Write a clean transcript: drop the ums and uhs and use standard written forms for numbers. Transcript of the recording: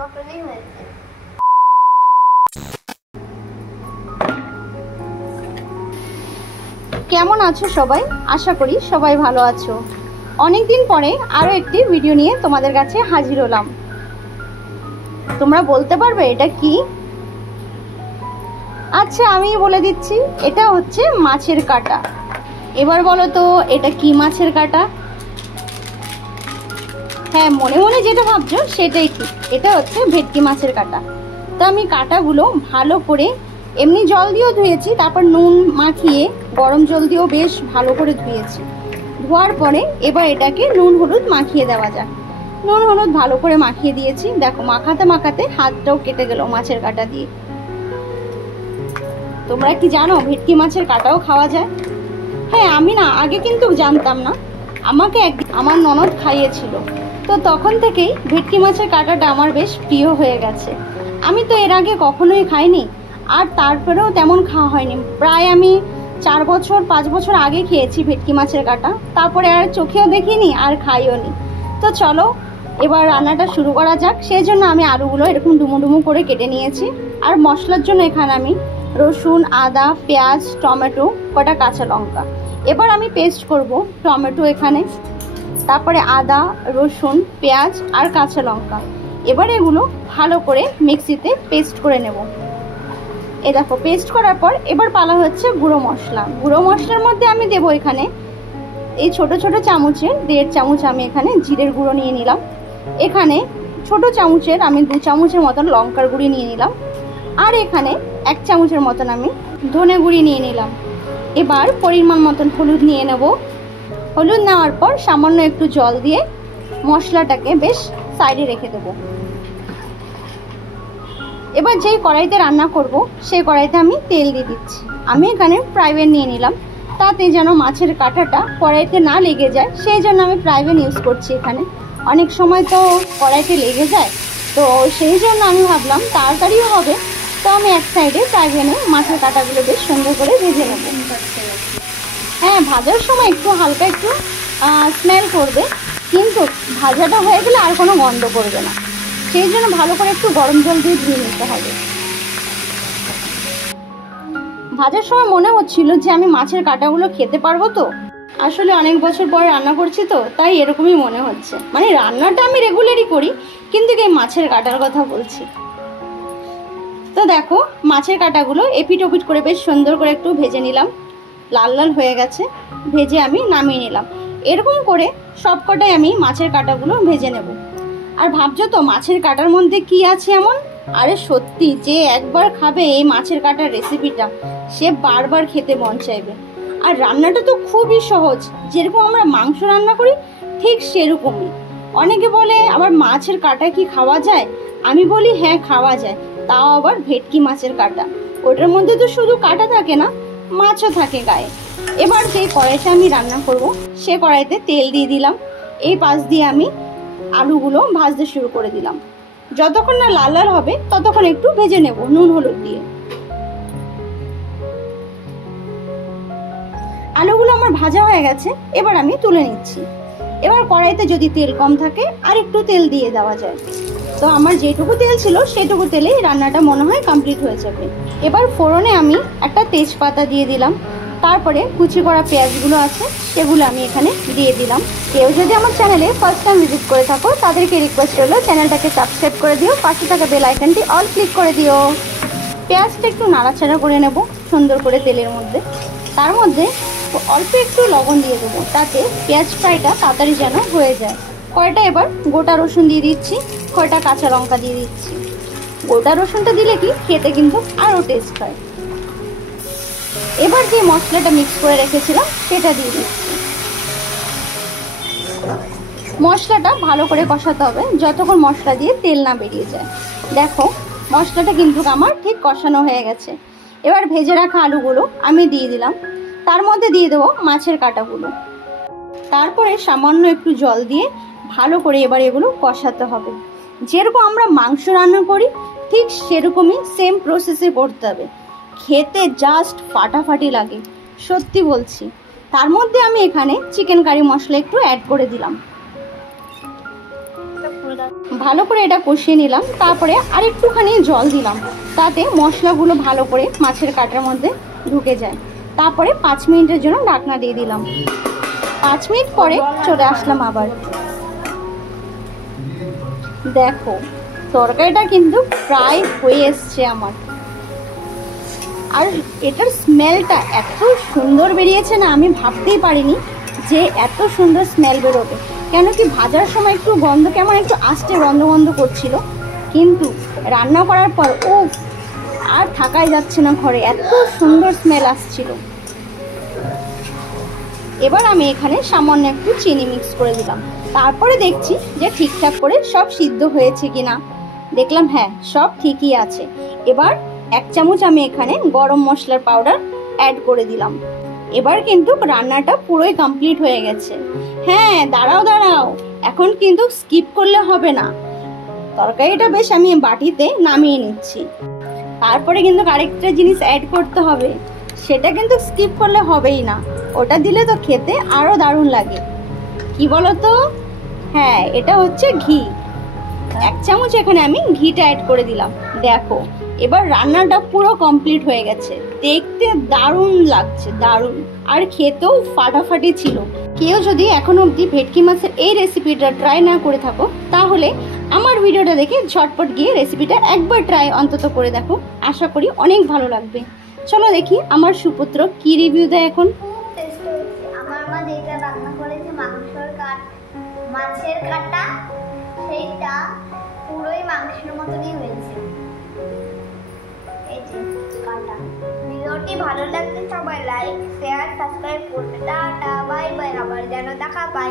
মতনই হয়েছে। কেমন আছো সবাই? আশা করি সবাই ভালো আছো। অনেকদিন পরে আরো একটি ভিডিও নিয়ে তোমাদের কাছে হাজির হলাম। তোমরা বলতে পারবে এটা কি? আচ্ছা, আমি বলে দিচ্ছি, এটা হচ্ছে মাছের কাঁটা। এবার বলো তো এটা কি মাছের কাঁটা? হ্যাঁ, মনে মনে যেটা ভাবছো সেটাই ঠিক, এটা হচ্ছে ভেটকি মাছের কাঁটা। তো আমি কাঁটাগুলো ভালো করে এমনি জল দিয়েও ধুয়েছি, তারপর নুন মাখিয়ে গরম জল দিয়েও বেশ ভালো করে ধুয়েছি। ধোয়ার পরে এবার এটাকে নুন হলুদ মাখিয়ে দেওয়া যাক। নুন হলুদ ভালো করে মাখিয়ে দিয়েছি। দেখো, মাখাতে মাখাতে হাতটাও কেটে গেল মাছের কাঁটা দিয়ে। তোমরা কি জানো ভেটকি মাছের কাঁটাও খাওয়া যায়? হ্যাঁ, আমি না আগে কিন্তু জানতাম না, আমাকে আমার ননদ খাইয়েছিল। তো তখন থেকেই ভেটকি মাছের কাঁটাটা আমার বেশ প্রিয় হয়ে গেছে। আমি তো এর আগে কখনোই খাইনি, আর তারপরেও তেমন খাওয়া হয়নি। প্রায় আমি 4 বছর 5 বছর আগে খেয়েছি ভেটকি মাছের কাঁটা, তারপরে আর চোখেও দেখিনি আর খাইও নি। তো চলো এবার রান্নাটা শুরু করা যাক। সেই জন্য আমি আলুগুলো এরকম ডুমো ডুমো করে কেটে নিয়েছি। আর মশলার জন্য এখানে আমি রসুন, আদা, পেঁয়াজ, টমেটো, কটা কাঁচা লঙ্কা। এবার আমি পেস্ট করব টমেটো এখানে, তারপরে আদা, রসুন, পেঁয়াজ আর কাঁচা লঙ্কা। এবার এগুলো ভালো করে মিক্সিতে পেস্ট করে নেব। এই দেখো, পেস্ট করার পর এবার পালা হচ্ছে গুঁড়ো মশলা। গুঁড়ো মশলার মধ্যে আমি দেবো এখানে এই ছোট ছোট চামচের 1.5 চামচ আমি এখানে জিরের গুঁড়ো নিয়ে নিলাম। এখানে ছোট চামচের আমি 2 চামচের মতন লঙ্কার গুঁড়ি নিয়ে নিলাম। আর এখানে 1 চামচের মতন আমি ধনে গুঁড়ি নিয়ে নিলাম। এবার পরিমাণ মতন হলুদ নিয়ে নেব। হলুদ নেওয়ার পর সামান্য একটু জল দিয়ে মশলাটাকে বেশ সাইডে রেখে দেবো। এবার যেই কড়াইতে রান্না করব সেই কড়াইতে আমি তেল দিয়ে দিচ্ছি। আমি এখানে ফ্রাই প্যান নিয়ে নিলাম, তাতে যেন মাছের কাঁটাটা কড়াইতে না লেগে যায়, সেই জন্য আমি ফ্রাই প্যান ইউজ করছি এখানে। অনেক সময় তো কড়াইতে লেগে যায়, তো সেই জন্য আমি ভাবলাম তাড়াতাড়িও হবে, তো আমি এক সাইডে ফ্রাই প্যানে মাছের কাঁটাগুলো বেশ সুন্দর করে ভেজে নেব। হ্যাঁ, ভাজার সময় একটু হালকা একটু স্মেল করবে, কিন্তু ভাজাটা হয়ে গেলে আর কোনো গন্ধ করবে না। সেই জন্য ভালো করে একটু গরম জল দিয়ে ধুয়ে নিতে হবে। ভাজার সময় মনে হচ্ছিল যে আমি মাছের কাঁটাগুলো খেতে পারবো তো। আসলে অনেক বছর পরে রান্না করছি তো, তাই এরকমই মনে হচ্ছে। মানে রান্নাটা আমি রেগুলারই করি, কিন্তু এই মাছের কাঁটার কথা বলছি। তো দেখো, মাছের কাঁটাগুলো এপিট ওপিট করে বেশ সুন্দর করে একটু ভেজে নিলাম। লাল লাল হয়ে গেছে, ভেজে আমি নামিয়ে নিলাম। এরকম করে সবকটাই আমি মাছের কাঁটাগুলো ভেজে নেব। আর ভাবছো তো মাছের কাঁটার মধ্যে কি আছে এমন? আরে সত্যি, যে একবার খাবে এই মাছের কাঁটার রেসিপিটা, সে বারবার খেতে মন চাইবে। আর রান্নাটা তো খুবই সহজ, যেরকম আমরা মাংস রান্না করি ঠিক সেরকমই। অনেকে বলে আবার মাছের কাঁটা কি খাওয়া যায়? আমি বলি হ্যাঁ, খাওয়া যায়, তাও আবার ভেটকি মাছের কাঁটা। ওটার মধ্যে তো শুধু কাঁটা থাকে না, মাছও থাকে গায়ে। এবার যেই কড়াইতে আমি রান্না করব সে কড়াইতে তেল দিয়ে দিলাম। এই পাশ দিয়ে আমি আলুগুলো ভাজতে শুরু করে দিলাম। যতক্ষণ না লাল লাল হবে ততক্ষণ একটু ভেজে নেব নুন হলুদ দিয়ে। আলুগুলো আমার ভাজা হয়ে গেছে, এবার আমি তুলে নিচ্ছি। এবার কড়াইতে যদি তেল কম থাকে আর একটু তেল দিয়ে দেওয়া যায়। তো আমার যেটুকু তেল ছিল সেটুকু তেলেই রান্নাটা মনে হয় কমপ্লিট হয়ে যাবে। এবার ফোড়নে আমি একটা তেজপাতা দিয়ে দিলাম, তারপরে কুচি করা পেঁয়াজগুলো আছে সেগুলো আমি এখানে দিয়ে দিলাম। কেউ যদি আমার চ্যানেলে ফার্স্ট টাইম ভিজিট করে থাকো তাদেরকে রিকোয়েস্ট করলো চ্যানেলটাকে সাবস্ক্রাইব করে দিও, পাশে থাকা বেল আইকনটি অল ক্লিক করে দিও। পেঁয়াজটা একটু নাড়াচাড়া করে নেব সুন্দর করে তেলের মধ্যে। তার মধ্যে অল্প একটু লবণ দিয়ে দেবো, তাতে পেঁয়াজ ফ্রাইটা তাড়াতাড়ি যেন হয়ে যায়। কয়টা এবার গোটা রসুন দিয়ে দিচ্ছি, কয়টা কাঁচা লঙ্কা দিয়ে দিচ্ছি। গোটা রসুনটা দিলে কি খেতে কিন্তু আরও টেস্ট হয়। এবার যে মশলাটা মিক্স করে রেখেছিলাম সেটা দিয়ে দিচ্ছি। মশলাটা ভালো করে কষাতে হবে যতক্ষণ মশলা দিয়ে তেল না বেরিয়ে যায়। দেখো, মশলাটা কিন্তু আমার ঠিক কষানো হয়ে গেছে। এবার ভেজে রাখা আলুগুলো আমি দিয়ে দিলাম, তার মধ্যে দিয়ে দেবো মাছের কাঁটাগুলো। তারপরে সামান্য একটু জল দিয়ে ভালো করে এবার এগুলো কষাতে হবে। যেরকম আমরা মাংস রান্না করি ঠিক সেরকমই সেম প্রসেসে করতে হবে। খেতে জাস্ট ফাটাফাটি লাগে, সত্যি বলছি। তার মধ্যে আমি এখানে চিকেন কারি মশলা একটু অ্যাড করে দিলাম। ভালো করে এটা কষিয়ে নিলাম, তারপরে আর একটুখানি জল দিলাম, তাতে মশলাগুলো ভালো করে মাছের কাটার মধ্যে ঢুকে যায়। তারপরে 5 মিনিটের জন্য ঢাকনা দিয়ে দিলাম। 5 মিনিট পরে চলে আসলাম আবার। দেখো তরকারিটা কিন্তু প্রায় হয়ে এসছে আমার। আর এটার স্মেলটা এত সুন্দর বেরিয়েছে না, আমি ভাবতেই পারিনি যে এত সুন্দর স্মেল বেরোবে। কেন কি ভাজার সময় একটু গন্ধ কেমন একটু আস্তে গন্ধ গন্ধ করছিল, কিন্তু রান্না করার পর ও আর থাকাই যাচ্ছে না ঘরে, এত সুন্দর স্মেল আসছিল। এবার আমি এখানে সামান্য একটু চিনি মিক্স করে দিলাম। তারপরে দেখছি যে ঠিকঠাক করে সব সিদ্ধ হয়েছে কিনা। দেখলাম হ্যাঁ সব ঠিকই আছে। এবার 1 চামচ আমি এখানে গরম মশলার পাউডার অ্যাড করে দিলাম। এবার কিন্তু রান্নাটা পুরোই কমপ্লিট হয়ে গেছে। হ্যাঁ দাঁড়াও দাঁড়াও, এখন কিন্তু স্কিপ করলে হবে না। তরকারিটা বেশ আমি বাটিতে নামিয়ে নিচ্ছি। তারপরে কিন্তু আরেকটা জিনিস অ্যাড করতে হবে, সেটা কিন্তু স্কিপ করলে হবেই না। ওটা দিলে তো খেতে আরো দারুণ লাগে। কি বলো তো? হ্যাঁ এটা হচ্ছে ঘি। 1 চামচ এখানে আমি ঘিটা অ্যাড করে দিলাম। দেখো এবার রান্নাটা পুরো কমপ্লিট হয়ে গেছে। দেখতে দারুণ লাগছে, দারুণ, আর খেতেও ফাটাফাটি ছিল। কেউ যদি এখনো অবধি ভেটকি মাছের এই রেসিপিটা ট্রাই না করে থাকো, তাহলে আমার ভিডিওটা দেখে ঝটপট গিয়ে রেসিপিটা একবার ট্রাই অন্তত করে দেখো। আশা করি অনেক ভালো লাগবে। চলো দেখি আমার সুপুত্র কি রিভিউ দেয় এখন। আমার মা যেটা রান্না করেছে মাছের কাটা, সেইটা পুরোই মাংসের মতনই হয়েছে। এই যে কাটা। ভিডিওটি ভালো লাগলে সবাই লাইক, শেয়ার, সাবস্ক্রাইব করবে। টাটা, বাই বাই, আবার যেন দেখা পাই।